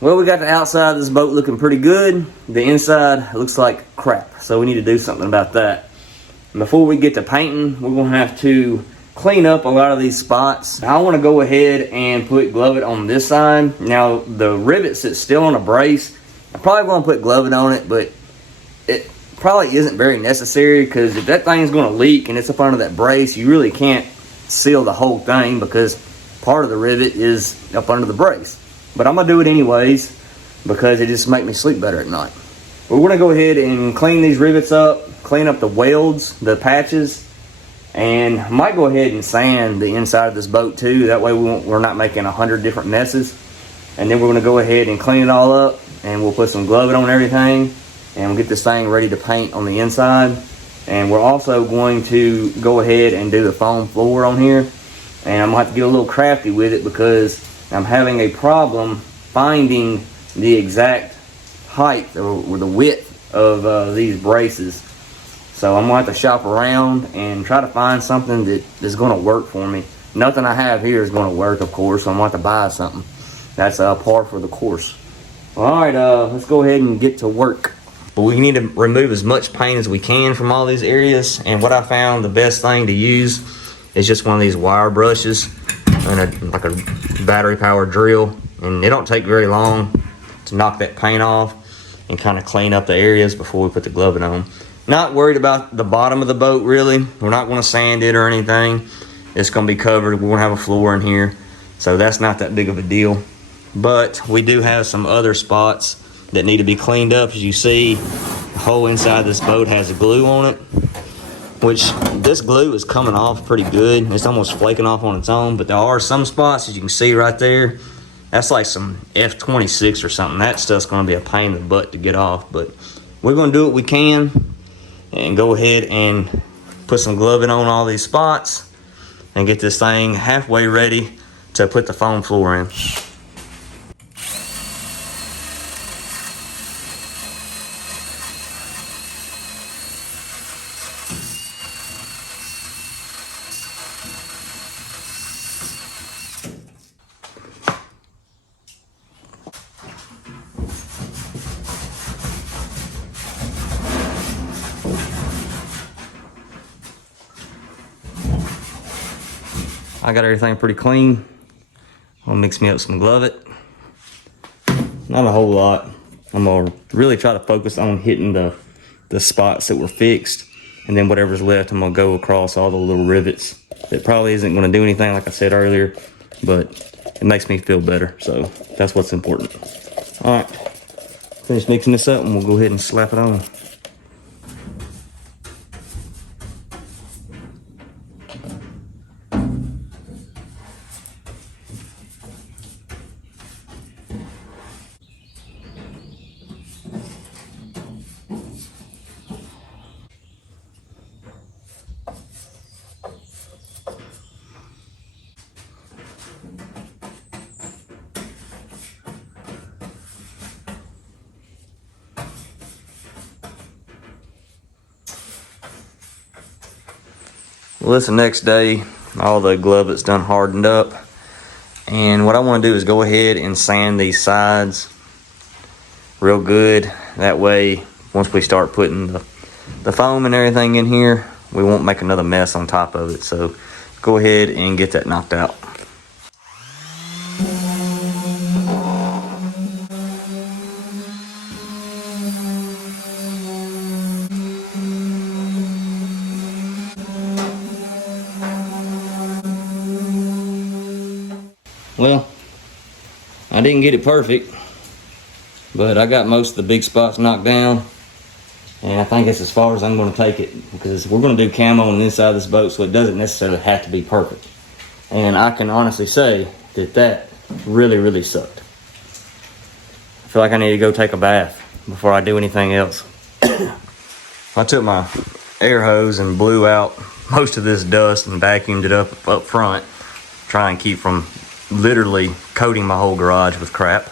Well, we got the outside of this boat looking pretty good. The inside looks like crap, so we need to do something about that. And before we get to painting, we're gonna have to clean up a lot of these spots. I want to go ahead and put Glove-It on this side. Now, the rivet sits still on a brace. I probably want to put Glove-It on it, but it probably isn't very necessary, because if that thing's going to leak and it's up under that brace, you really can't seal the whole thing because part of the rivet is up under the brace. But I'm going to do it anyways because it just makes me sleep better at night. We're going to go ahead and clean these rivets up, clean up the welds, the patches, and I might go ahead and sand the inside of this boat too. That way we're not making 100 different messes. And then we're going to go ahead and clean it all up, and we'll put some Glove-It on everything, and we'll get this thing ready to paint on the inside. And we're also going to go ahead and do the foam floor on here. And I'm going to have to get a little crafty with it because I'm having a problem finding the exact height or the width of these braces. So I'm going to have to shop around and try to find something that is going to work for me. Nothing I have here is going to work, of course, so I'm going to have to buy something. That's par for the course. Alright, let's go ahead and get to work. But we need to remove as much paint as we can from all these areas. And what I found the best thing to use is just one of these wire brushes and like a battery powered drill. And it don't take very long to knock that paint off and kind of clean up the areas before we put the Glove-It on. Not worried about the bottom of the boat really. We're not going to sand it or anything. It's going to be covered. We're going to have a floor in here. So that's not that big of a deal. But we do have some other spots that need to be cleaned up. As you see, the whole inside of this boat has glue on it, which this glue is coming off pretty good. It's almost flaking off on its own, but there are some spots, as you can see right there, that's like some F26 or something. That stuff's going to be a pain in the butt to get off, but we're going to do what we can and go ahead and put some Glove-It on all these spots and get this thing halfway ready to put the foam floor in. I got everything pretty clean. I'll mix me up some Glove-It. Not a whole lot. I'm gonna really try to focus on hitting the spots that were fixed, and then whatever's left, I'm gonna go across all the little rivets. It probably isn't gonna do anything like I said earlier, but it makes me feel better, so that's what's important. All right, finish mixing this up and we'll go ahead and slap it on. Well, it's the next day. All the Glove-It's done hardened up. And what I want to do is go ahead and sand these sides real good. That way, once we start putting the foam and everything in here, we won't make another mess on top of it. So go ahead and get that knocked out. Well, I didn't get it perfect, but I got most of the big spots knocked down, and I think that's as far as I'm going to take it, because we're going to do camo on the inside of this boat, so it doesn't necessarily have to be perfect. And I can honestly say that really, really sucked. I feel like I need to go take a bath before I do anything else. I took my air hose and blew out most of this dust and vacuumed it up front, try and keep from literally coating my whole garage with crap.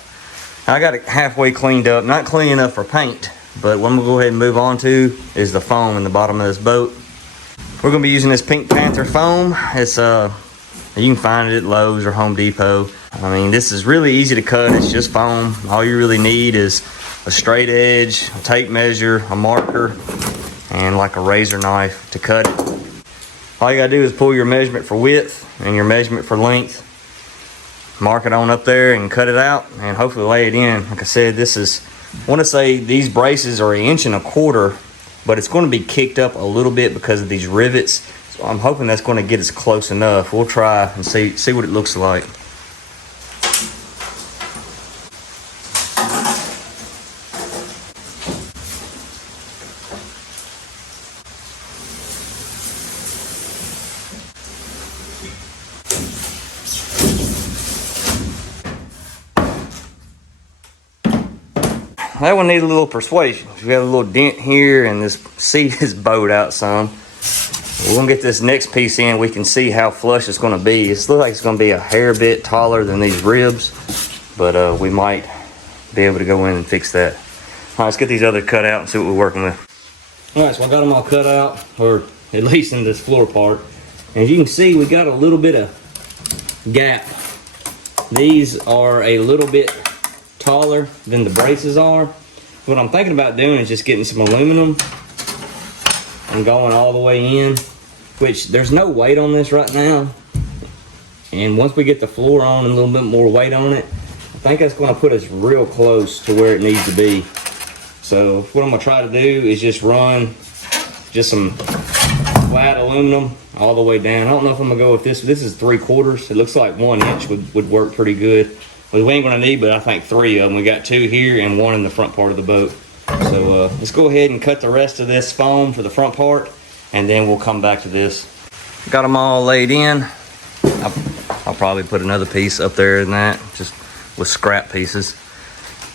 I got it halfway cleaned up, not clean enough for paint, but what I'm gonna go ahead and move on to is the foam in the bottom of this boat. We're gonna be using this Pink Panther foam. It's you can find it at Lowe's or Home Depot. I mean, this is really easy to cut. It's just foam. All you really need is a straight edge, a tape measure, a marker, and like a razor knife to cut it. All you gotta do is pull your measurement for width and your measurement for length, mark it on up there and cut it out, and hopefully lay it in. Like I said, this is, I wanna say these braces are 1.25 inches, but it's gonna be kicked up a little bit because of these rivets. So I'm hoping that's gonna get us close enough. We'll try and see what it looks like. That one needs a little persuasion. We got a little dent here, and this seat is bowed out some. We're gonna get this next piece in. We can see how flush it's gonna be. It looks like it's gonna be a hair bit taller than these ribs, but we might be able to go in and fix that. All right, let's get these other cut out and see what we're working with. All right, so I got them all cut out, or at least in this floor part. And as you can see, we got a little bit of gap. These are a little bit taller than the braces are. What I'm thinking about doing is just getting some aluminum and going all the way in, which there's no weight on this right now. And once we get the floor on and a little bit more weight on it, I think that's going to put us real close to where it needs to be. So what I'm going to try to do is just run just some flat aluminum all the way down. I don't know if I'm going to go with this. This is 3/4. It looks like 1 inch would work pretty good. We ain't gonna need, but I think 3 of them. We got 2 here and 1 in the front part of the boat. So let's go ahead and cut the rest of this foam for the front part, and then we'll come back to this. Got them all laid in. I'll probably put another piece up there in that, just with scrap pieces.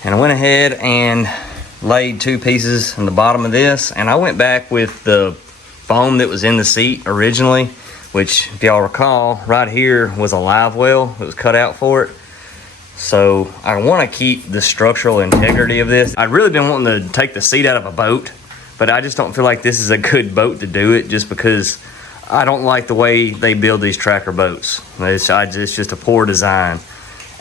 And I went ahead and laid 2 pieces in the bottom of this, and I went back with the foam that was in the seat originally, which, if y'all recall, right here was a live well. It was cut out for it. So I want to keep the structural integrity of this. I've really been wanting to take the seat out of a boat, but I just don't feel like this is a good boat to do it, just because I don't like the way they build these tracker boats. It's just a poor design.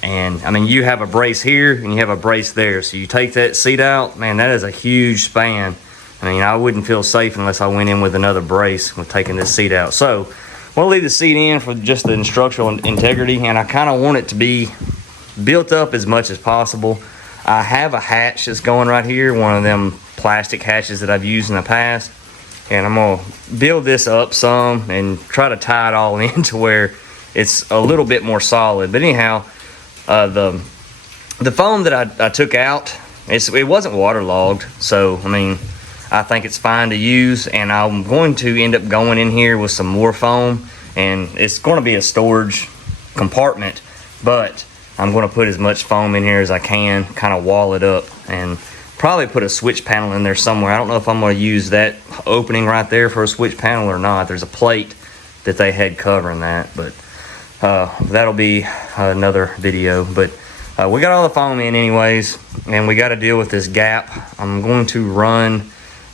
And I mean, you have a brace here and you have a brace there. So you take that seat out, man, that is a huge span. I mean, I wouldn't feel safe unless I went in with another brace with taking this seat out. So we'll leave the seat in for just the structural integrity, and I kind of want it to be built up as much as possible. I have a hatch that's going right here, one of them plastic hatches that I've used in the past, and I'm gonna build this up some and try to tie it all in to where it's a little bit more solid. But anyhow, the foam that I took out, it wasn't waterlogged, so I mean, I think it's fine to use, and I'm going to end up going in here with some more foam, and it's going to be a storage compartment, but I'm going to put as much foam in here as I can, kind of wall it up, and probably put a switch panel in there somewhere. I don't know if I'm going to use that opening right there for a switch panel or not. There's a plate that they had covering that, but that'll be another video. But we got all the foam in anyways, and we got to deal with this gap. I'm going to run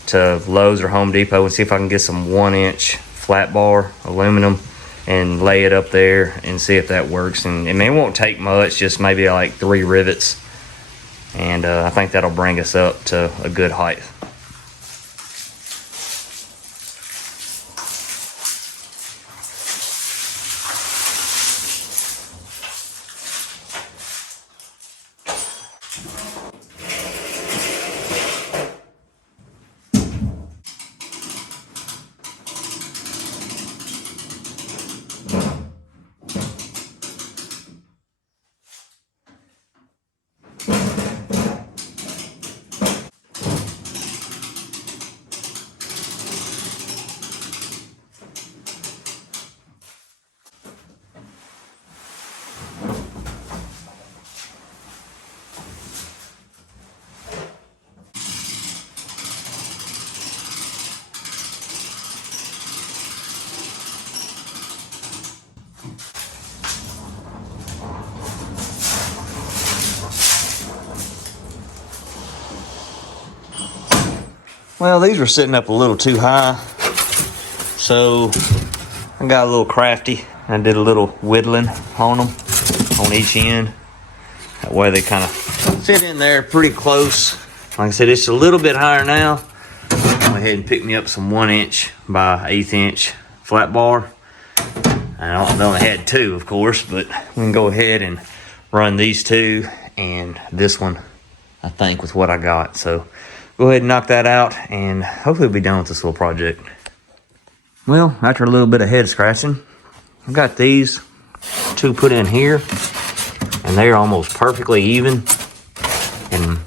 to Lowe's or Home Depot and see if I can get some 1-inch flat bar aluminum and lay it up there and see if that works. And I mean, it won't take much, just maybe like 3 rivets. And I think that'll bring us up to a good height. Well, these were sitting up a little too high, so I got a little crafty. I did a little whittling on them. on each end. That way they kind of fit in there pretty close. Like I said, it's a little bit higher now. I went ahead and picked me up some 1" by 1/8" flat bar. I only had 2, of course, but we can go ahead and run these 2 and this one, I think, with what I got. So go ahead and knock that out, and hopefully we'll be done with this little project. Well, after a little bit of head scratching, I've got these 2 put in here, and they're almost perfectly even. And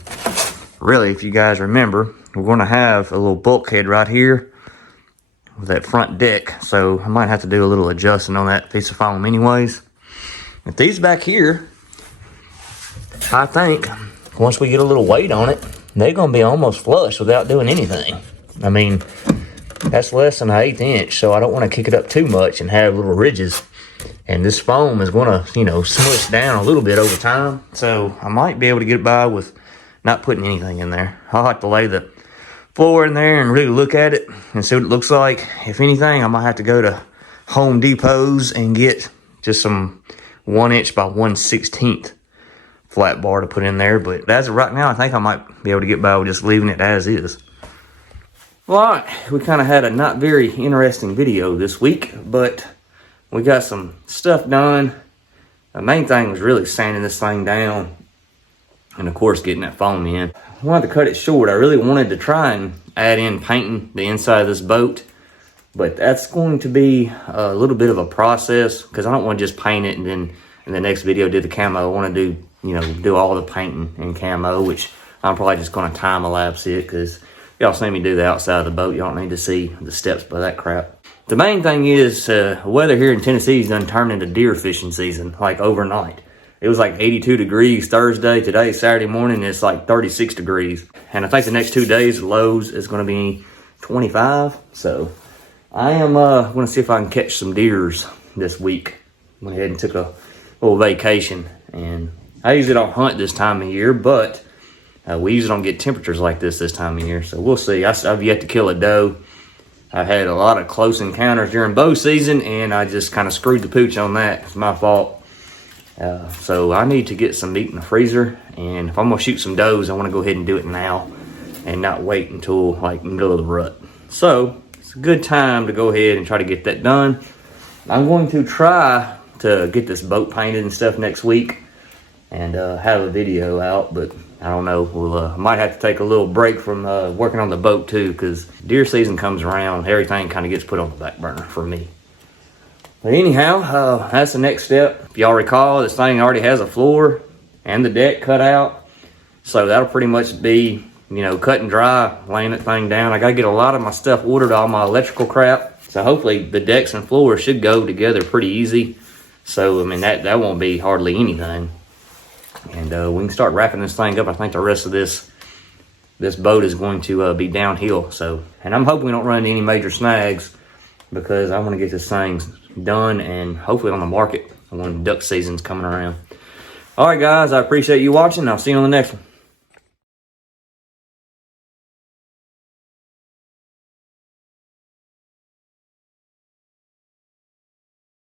really, if you guys remember, we're going to have a little bulkhead right here with that front deck, so I might have to do a little adjusting on that piece of foam anyways. But these back here, I think once we get a little weight on it, they're going to be almost flush without doing anything. I mean, that's less than an 1/8", so I don't want to kick it up too much and have little ridges. And this foam is going to, you know, smush down a little bit over time. So I might be able to get by with not putting anything in there. I'll have to lay the floor in there and really look at it and see what it looks like. If anything, I might have to go to Home Depot's and get just some 1" by 1/16 flat bar to put in there. But as of right now, I think I might be able to get by with just leaving it as is. Well, all right, we kind of had a not very interesting video this week, but we got some stuff done. The main thing was really sanding this thing down and, of course, getting that foam in. I wanted to cut it short. I really wanted to try and add in painting the inside of this boat, but that's going to be a little bit of a process because I don't want to just paint it and then in the next video do the camo. I want to do all the painting in camo, which I'm probably just going to time-lapse it because y'all see me do the outside of the boat. Y'all don't need to see the steps by that crap. The main thing is weather here in Tennessee is done turned into deer fishing season, like overnight. It was like 82 degrees Thursday. Today, Saturday morning, it's like 36 degrees. And I think the next 2 days, the lows is going to be 25. So I am going to see if I can catch some deers this week. Went ahead and took a little vacation. And I usually don't hunt this time of year, but we usually don't get temperatures like this time of year. So we'll see. I've yet to kill a doe. I've had a lot of close encounters during bow season, and I just kind of screwed the pooch on that. It's my fault. So I need to get some meat in the freezer, and if I'm going to shoot some does, I want to go ahead and do it now and not wait until like middle of the rut. So it's a good time to go ahead and try to get that done. I'm going to try to get this boat painted and stuff next week and have a video out, but I don't know. We'll might have to take a little break from working on the boat too, because deer season comes around, everything kind of gets put on the back burner for me. But anyhow, that's the next step. If y'all recall, this thing already has a floor and the deck cut out, so that'll pretty much be, cut and dry, laying that thing down. I gotta get a lot of my stuff ordered, all my electrical crap, so hopefully the decks and floor should go together pretty easy. So I mean that won't be hardly anything. And we can start wrapping this thing up. I think the rest of this boat is going to be downhill. So, and I'm hoping we don't run into any major snags because I want to get this thing done and hopefully on the market when duck season's coming around. All right, guys, I appreciate you watching. I'll see you on the next one.